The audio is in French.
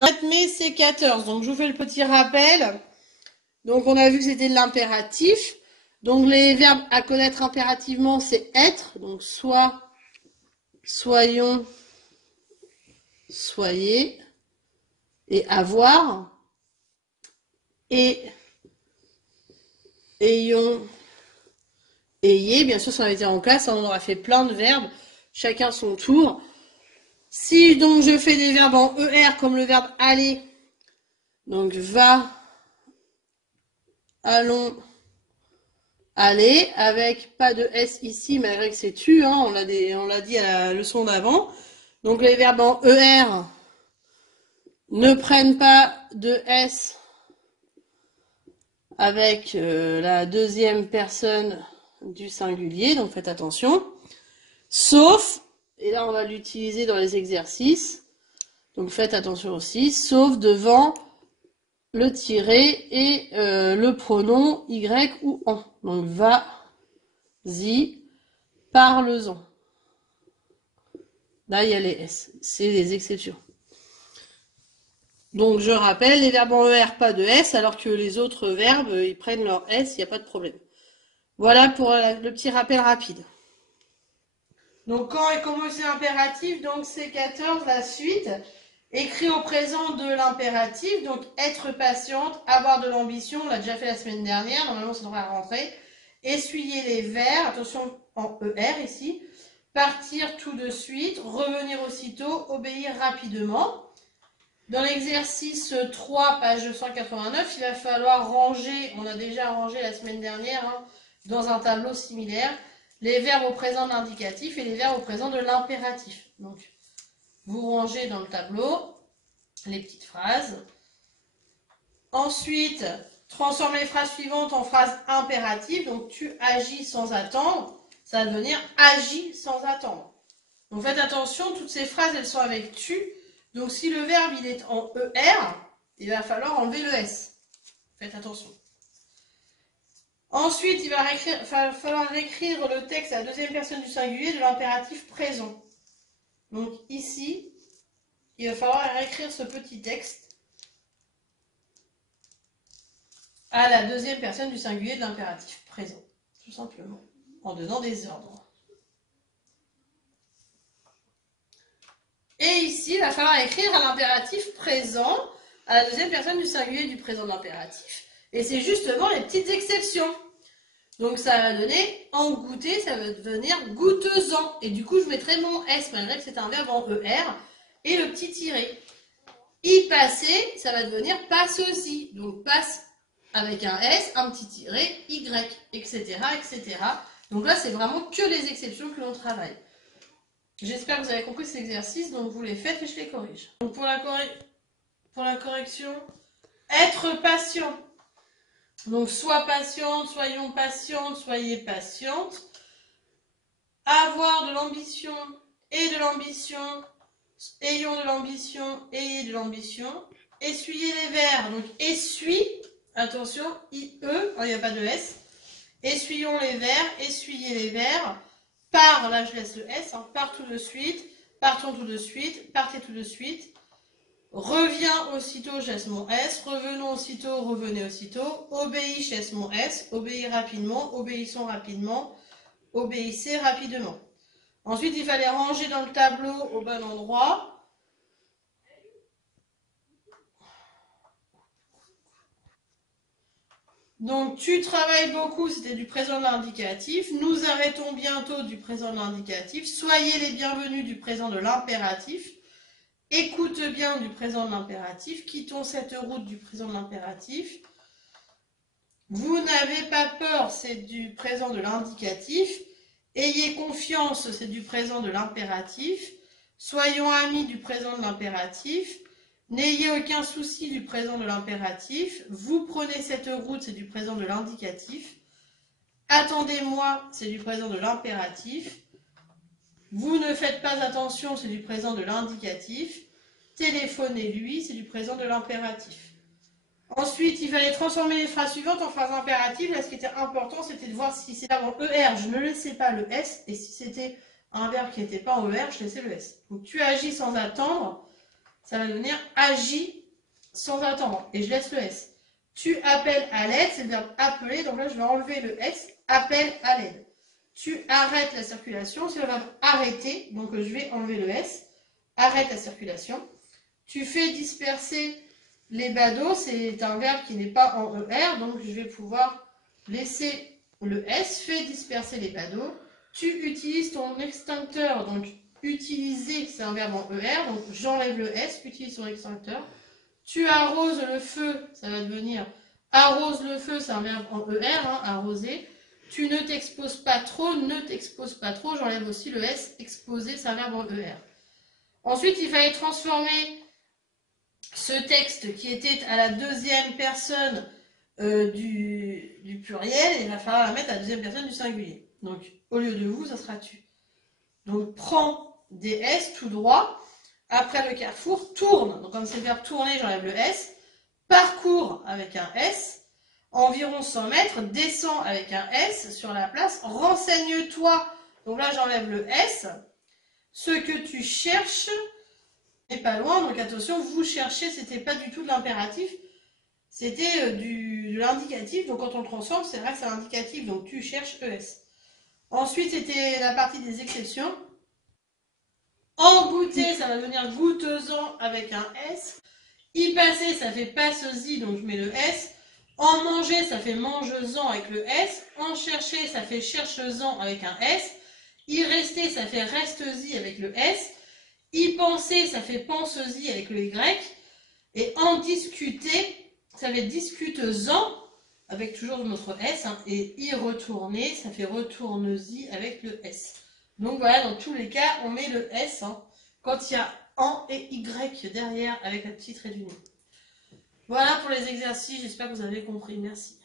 4 mai, c'est 14. Donc, je vous fais le petit rappel. Donc, on a vu que c'était de l'impératif. Donc, les verbes à connaître impérativement, c'est être. Donc, soit, soyons, soyez. Et avoir. Et, ayons, ayez. Bien sûr, si on avait été en classe, on aurait fait plein de verbes. Chacun son tour. Si donc je fais des verbes en ER comme le verbe aller, donc va, allons, aller, avec pas de S ici, malgré que c'est tu, hein, on l'a dit à la leçon d'avant. Donc les verbes en ER ne prennent pas de S avec la deuxième personne du singulier, donc faites attention. Sauf, et là on va l'utiliser dans les exercices, donc faites attention aussi, sauf devant le tiret et le pronom Y ou en. Donc vas-y, parle-en. Là, il y a les S. C'est les exceptions. Donc, je rappelle, les verbes en ER, pas de S, alors que les autres verbes, ils prennent leur S, il n'y a pas de problème. Voilà pour le petit rappel rapide. Donc, quand et comment c'est impératif, donc c'est 14, la suite. Écrit au présent de l'impératif, donc être patiente, avoir de l'ambition, on l'a déjà fait la semaine dernière, normalement ça devrait rentrer. Essuyer les verres, attention en ER ici. Partir tout de suite, revenir aussitôt, obéir rapidement. Dans l'exercice 3, page 189, il va falloir ranger, on a déjà rangé la semaine dernière, hein, dans un tableau similaire, les verbes au présent de l'indicatif et les verbes au présent de l'impératif. Donc, vous rangez dans le tableau les petites phrases. Ensuite, transformez les phrases suivantes en phrases impératives. Donc, tu agis sans attendre. Ça va devenir agis sans attendre. Donc, faites attention, toutes ces phrases, elles sont avec tu. Donc, si le verbe, il est en ER, il va falloir enlever le S. Faites attention. Ensuite, il va falloir écrire le texte à la deuxième personne du singulier de l'impératif présent. Donc, ici, il va falloir écrire ce petit texte à la deuxième personne du singulier de l'impératif présent, tout simplement, en donnant des ordres. Et ici, il va falloir écrire à l'impératif présent, à la deuxième personne du singulier du présent de l'impératif. Et c'est justement les petites exceptions. Donc ça va donner en goûter, ça va devenir goûtesant. Et du coup, je mettrai mon S, malgré que c'est un verbe en ER, et le petit tiré. Y passer, ça va devenir passe aussi. Donc passe avec un S, un petit tiré, Y, etc., etc. Donc là, c'est vraiment que les exceptions que l'on travaille. J'espère que vous avez compris cet exercice, donc vous les faites et je les corrige. Donc pour la correction, être patient. Donc sois patiente, soyons patientes, soyez patiente. Avoir de l'ambition et de l'ambition, ayons de l'ambition, ayez de l'ambition. Essuyer les verres, donc essuie, attention, IE, il n'y a pas de S. Essuyons les verres, essuyez les verres. Pars, là je laisse le S, hein, pars tout de suite, partons tout de suite, partez tout de suite. Reviens aussitôt, je laisse mon S. Revenons aussitôt, revenez aussitôt. Obéis, je laisse mon S. Obéis rapidement, obéissons rapidement. Obéissez rapidement. Ensuite, il fallait ranger dans le tableau au bon endroit. Donc, tu travailles beaucoup, c'était du présent de l'indicatif. Nous arrêtons bientôt du présent de l'indicatif. Soyez les bienvenus du présent de l'impératif. Écoute bien du présent de l'impératif. Quittons cette route du présent de l'impératif. Vous n'avez pas peur, c'est du présent de l'indicatif. Ayez confiance, c'est du présent de l'impératif. Soyons amis du présent de l'impératif. N'ayez aucun souci du présent de l'impératif. Vous prenez cette route, c'est du présent de l'indicatif. Attendez-moi, c'est du présent de l'impératif. Vous ne faites pas attention, c'est du présent de l'indicatif. Téléphonez-lui, c'est du présent de l'impératif. Ensuite, il fallait transformer les phrases suivantes en phrases impératives. Là, ce qui était important, c'était de voir si c'était en ER, je ne laissais pas le S. Et si c'était un verbe qui n'était pas en ER, je laissais le S. Donc, tu agis sans attendre. ça va devenir agis sans attendre. Et je laisse le S. Tu appelles à l'aide, c'est le verbe appeler. Donc là, je vais enlever le S. Appelle à l'aide. Tu arrêtes la circulation, c'est le verbe arrêter. Donc je vais enlever le S. Arrête la circulation. Tu fais disperser les badauds, c'est un verbe qui n'est pas en ER, donc je vais pouvoir laisser le S, fais disperser les badauds. Tu utilises ton extincteur, donc utiliser, c'est un verbe en ER, donc j'enlève le S, utilise ton extincteur. Tu arroses le feu, ça va devenir arrose le feu, c'est un verbe en ER, hein, arroser. Tu ne t'exposes pas trop, j'enlève aussi le S, exposer, c'est un verbe en ER. Ensuite, il fallait transformer ce texte qui était à la deuxième personne du pluriel, et il va falloir la mettre à la deuxième personne du singulier. Donc, au lieu de vous, ça sera tu. Donc, prends des S tout droit, après le carrefour, tourne. Donc, comme c'est le verbe tourner, j'enlève le S. Parcours avec un S. Environ 100 mètres, descends avec un S sur la place. Renseigne-toi. Donc là, j'enlève le S. Ce que tu cherches n'est pas loin, donc attention, vous cherchez, c'était pas du tout de l'impératif, c'était de l'indicatif, donc quand on le transforme, c'est vrai que c'est indicatif, donc tu cherches ES. Ensuite, c'était la partie des exceptions. En goûter, ça va devenir goûteux-en avec un S. Y passer, ça fait passe-y, donc je mets le S. En manger, ça fait mange-en avec le S. En chercher, ça fait cherche-en avec un S. Y rester, ça fait reste-y avec le S. Y penser, ça fait pense-y avec le Y. Et en discuter, ça fait discute-en avec toujours notre S. Hein, et y retourner, ça fait retourne-y avec le S. Donc voilà, dans tous les cas, on met le S hein, quand il y a en et Y derrière avec la petite trait d'union. Voilà pour les exercices, j'espère que vous avez compris. Merci.